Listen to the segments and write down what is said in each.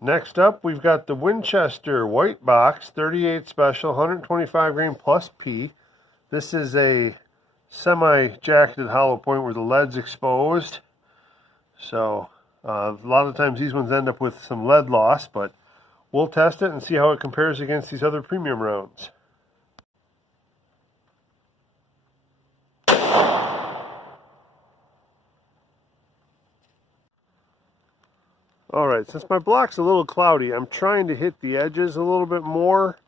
Next up, we've got the Winchester White Box 38 Special 125 grain plus P. This is a semi-jacketed hollow point where the lead's exposed. So a lot of times these ones end up with some lead loss, but we'll test it and see how it compares against these other premium rounds. Alright, since my block's a little cloudy, I'm trying to hit the edges a little bit more,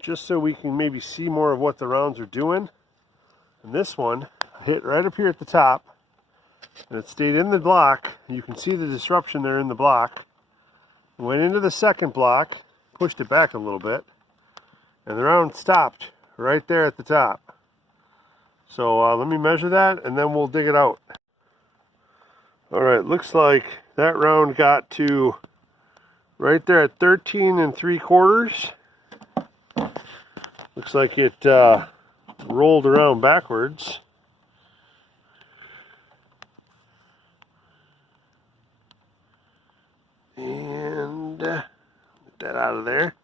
just so we can maybe see more of what the rounds are doing. And this one, I hit right up here at the top, and it stayed in the block. You can see the disruption there in the block. Went into the second block, pushed it back a little bit, and the round stopped right there at the top. So let me measure that, and then we'll dig it out. Alright, looks like that round got to right there at 13 3/4. Looks like it rolled around backwards. And get that out of there.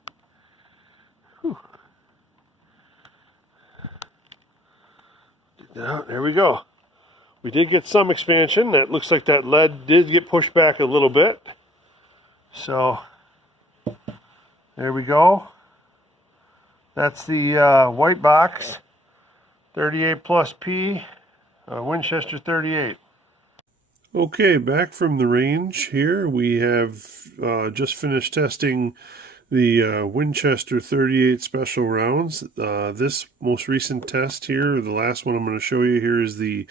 Whew. Dig that out. There we go. We did get some expansion. That looks like that lead did get pushed back a little bit. So there we go. That's the White Box 38 plus P Winchester 38. Okay, back from the range here. We have just finished testing the Winchester 38 special rounds. This most recent test here, the last one I'm going to show you here, is the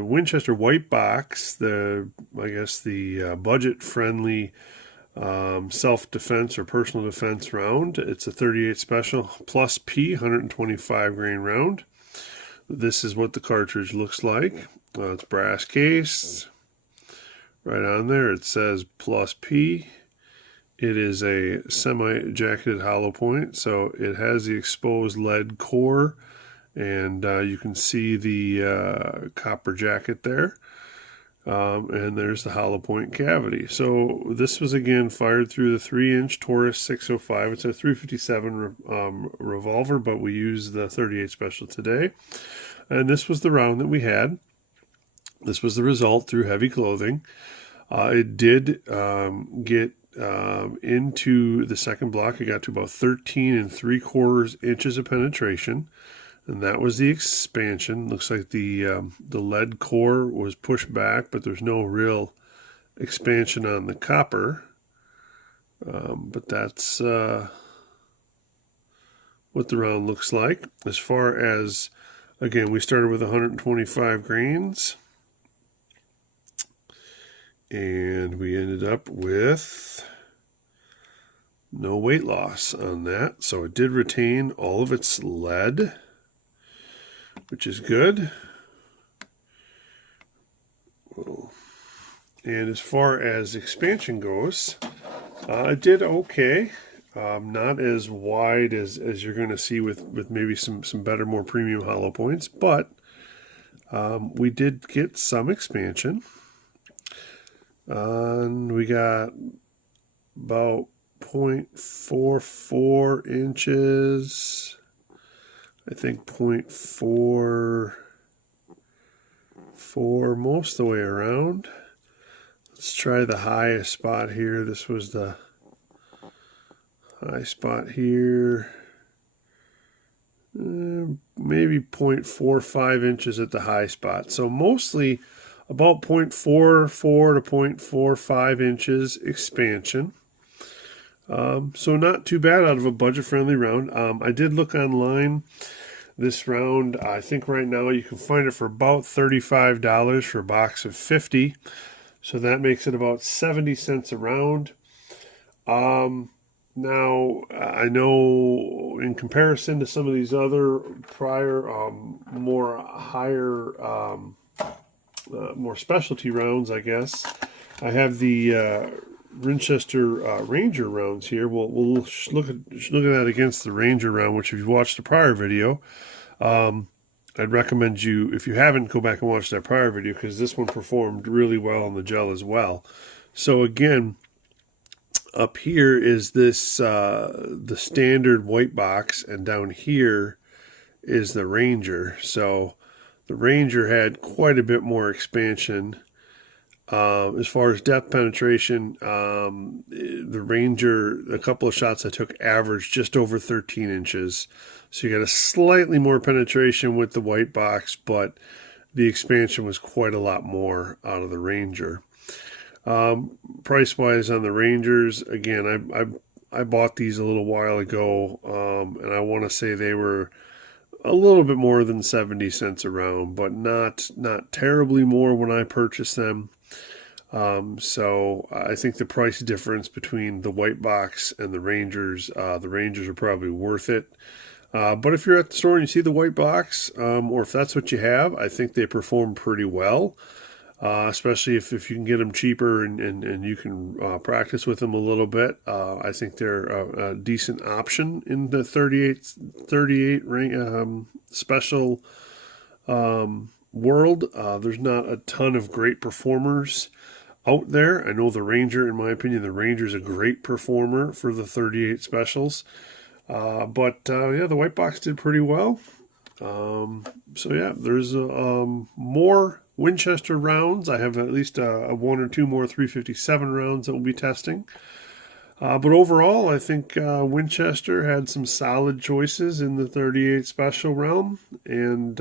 Winchester White Box, I guess the budget-friendly self-defense or personal defense round. It's a 38 special plus P 125 grain round. This is what the cartridge looks like. It's brass cased. Right on there it says plus P. It is a semi-jacketed hollow point, so it has the exposed lead core. And you can see the copper jacket there. And there's the hollow point cavity. So this was again fired through the 3-inch Taurus 605. It's a 357 revolver, but we use the 38 special today. And this was the round that we had. This was the result through heavy clothing. It did get into the second block. It got to about 13 3/4 inches of penetration. And that was the expansion. Looks like the lead core was pushed back, but there's no real expansion on the copper. But that's what the round looks like. As far as, again, we started with 125 grains. And we ended up with no weight loss on that. So it did retain all of its lead, which is good. And as far as expansion goes, it did okay. Not as wide as you're going to see with maybe some better, more premium hollow points, but we did get some expansion. And we got about 0.44 inches. I think 0.44 most of the way around. Let's try the highest spot here. This was the high spot here. Maybe 0.45 inches at the high spot. So mostly about 0.44 to 0.45 inches expansion. So not too bad out of a budget-friendly round. I did look online. This round, I think right now you can find it for about $35 for a box of 50. So that makes it about 70 cents a round. Now, I know in comparison to some of these other prior, more specialty rounds, I guess, I have the Winchester Ranger rounds here. We'll look at that against the Ranger round, which if you watched the prior video, I'd recommend you, if you haven't, go back and watch that prior video, because this one performed really well on the gel as well. So again, Up here is this the standard white box, and down here is the Ranger. So the Ranger had quite a bit more expansion. As far as depth penetration, the Ranger, a couple of shots I took averaged just over 13 inches. So you got a slightly more penetration with the white box, but the expansion was quite a lot more out of the Ranger. Price-wise on the Rangers, again, I bought these a little while ago, and I want to say they were a little bit more than 70 cents a round, but not terribly more when I purchased them. So I think the price difference between the white box and the Rangers are probably worth it. But if you're at the store and you see the white box, or if that's what you have, I think they perform pretty well. Especially if you can get them cheaper and you can practice with them a little bit. I think they're a decent option in the 38 special world. There's not a ton of great performers out there. I know the Ranger, in my opinion, the Ranger is a great performer for the 38 specials. But the white box did pretty well. So yeah, there's more Winchester rounds. I have at least a one or two more 357 rounds that we'll be testing. But overall, I think Winchester had some solid choices in the 38 special realm. And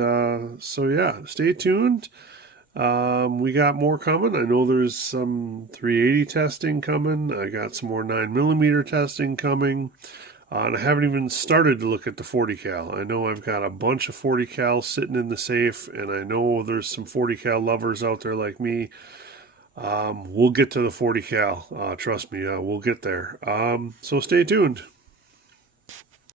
so yeah, stay tuned. We got more coming. I know there's some 380 testing coming. I got some more 9mm testing coming. And I haven't even started to look at the 40 cal. I know I've got a bunch of 40 cal sitting in the safe, and I know there's some 40 cal lovers out there like me. We'll get to the 40 cal. Trust me, we'll get there. So stay tuned.